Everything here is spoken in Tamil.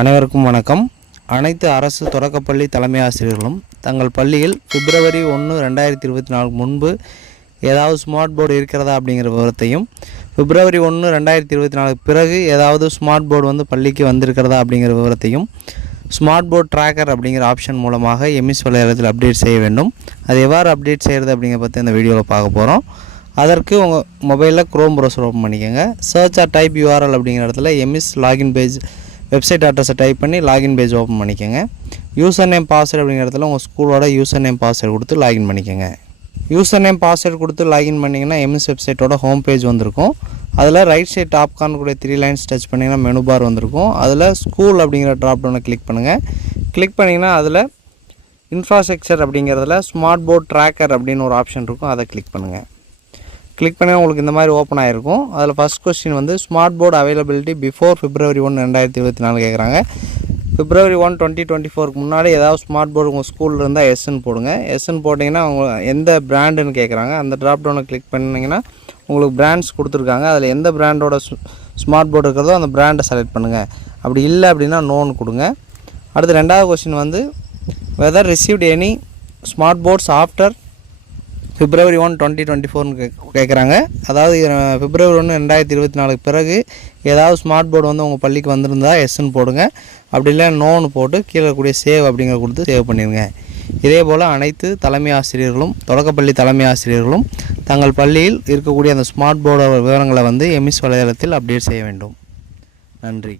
அனைவருக்கும் வணக்கம். அனைத்து அரசு தொடக்கப்பள்ளி தலைமை ஆசிரியர்களும் தங்கள் பள்ளியில் பிப்ரவரி 1, 2024 முன்பு ஏதாவது ஸ்மார்ட் போர்டு இருக்கிறதா அப்படிங்கிற விவரத்தையும், பிப்ரவரி 1, 2024 பிறகு ஏதாவது ஸ்மார்ட் போர்டு பள்ளிக்கு வந்திருக்கிறதா அப்படிங்கிற விவரத்தையும் ஸ்மார்ட் போர்டு ட்ராக்கர் அப்படிங்கிற ஆப்ஷன் மூலமாக எம்எஸ் வலைதளத்தில் அப்டேட் செய்ய வேண்டும். அது எவ்வாறு அப்டேட் செய்கிறது அப்படிங்கிற பற்றி இந்த வீடியோவில் பார்க்க போகிறோம். அதற்கு உங்கள் மொபைலில் க்ரோம் ப்ரௌசர் ஓப்பன் பண்ணிக்கோங்க. சர்ச் ஆர் டைப் யூஆர்எல் அப்படிங்கிற இடத்துல எம்எஸ் லாகின் பேஜ் வெப்சைட் அட்ரஸை டைப் பண்ணி லாகின் பேஜ் ஓப்பன் பண்ணிக்கோங்க. யூசர் நேம் பாஸ்வேர்டு அப்படிங்கிற இடத்துல உங்கள் ஸ்கூலோட யூசர் நேம் பாஸ்வேர்டு கொடுத்து லாகின் பண்ணிக்கோங்க. யூசர் நேம் பாஸ்வேர்டு கொடுத்து லாகின் பண்ணிங்கன்னா எம்எஸ் வெப்சைட்டோட ஹோம் பேஜ் வந்திருக்கும். அதில் ரைட் சைட் டாப் கார்னருடைய 3 லைன்ஸ் டச் பண்ணிங்கன்னா மெனு பார் வந்திருக்கும். அதில் ஸ்கூல் அப்படிங்கிற ட்ராப் டவுனை கிளிக் பண்ணுங்கள். கிளிக் பண்ணிங்கன்னா அதில் இன்ஃப்ராஸ்ட்ரக்சர் அப்படிங்கிறதுல ஸ்மார்ட் போர்ட் ட்ராக்கர் அப்படின்னு ஒரு ஆப்ஷன் இருக்கும். அதை கிளிக் பண்ணுங்கள். கிளிக் பண்ணி உங்களுக்கு இந்த மாதிரி ஓப்பன் ஆகிருக்கும். அதில் first question smart board availability before February 1, 2024 கேட்குறாங்க. பிப்ரவரி 1, 2024 முன்னாடி ஏதாவது ஸ்மார்ட் போர்டு உங்கள் ஸ்கூலில் இருந்தால் எஸ்ன்னு போடுங்க. எஸ்ன்னு போட்டிங்கன்னா அவங்க எந்த பிராண்டுன்னு கேட்குறாங்க. அந்த ட்ராப் டவுனை கிளிக் பண்ணிங்கன்னா உங்களுக்கு பிராண்ட்ஸ் கொடுத்துருக்காங்க. அதில் எந்த பிராண்டோட ஸ்மார்ட் போர்டு இருக்கிறதோ அந்த பிராண்டை செலக்ட் பண்ணுங்கள். அப்படி இல்லை அப்படின்னா நோன்னு கொடுங்க. அடுத்து ரெண்டாவது question whether received any smart boards after February 1, 2024 கேட்குறாங்க. அதாவது பிப்ரவரி 1, 2024 பிறகு ஏதாவது ஸ்மார்ட் போர்டு உங்கள் பள்ளிக்கு வந்திருந்தால் எஸ்ன்னு போடுங்க. அப்படி இல்லை நோன்னு போட்டு கீழே கூடிய சேவ் அப்படிங்கிற கொடுத்து சேவ் பண்ணிடுங்க. இதே போல் அனைத்து தலைமை ஆசிரியர்களும் தொடக்கப்பள்ளி தலைமை ஆசிரியர்களும் தங்கள் பள்ளியில் இருக்கக்கூடிய அந்த ஸ்மார்ட் போர்டு விவரங்களை எம்எஸ் வலைதளத்தில் அப்டேட் செய்ய வேண்டும். நன்றி.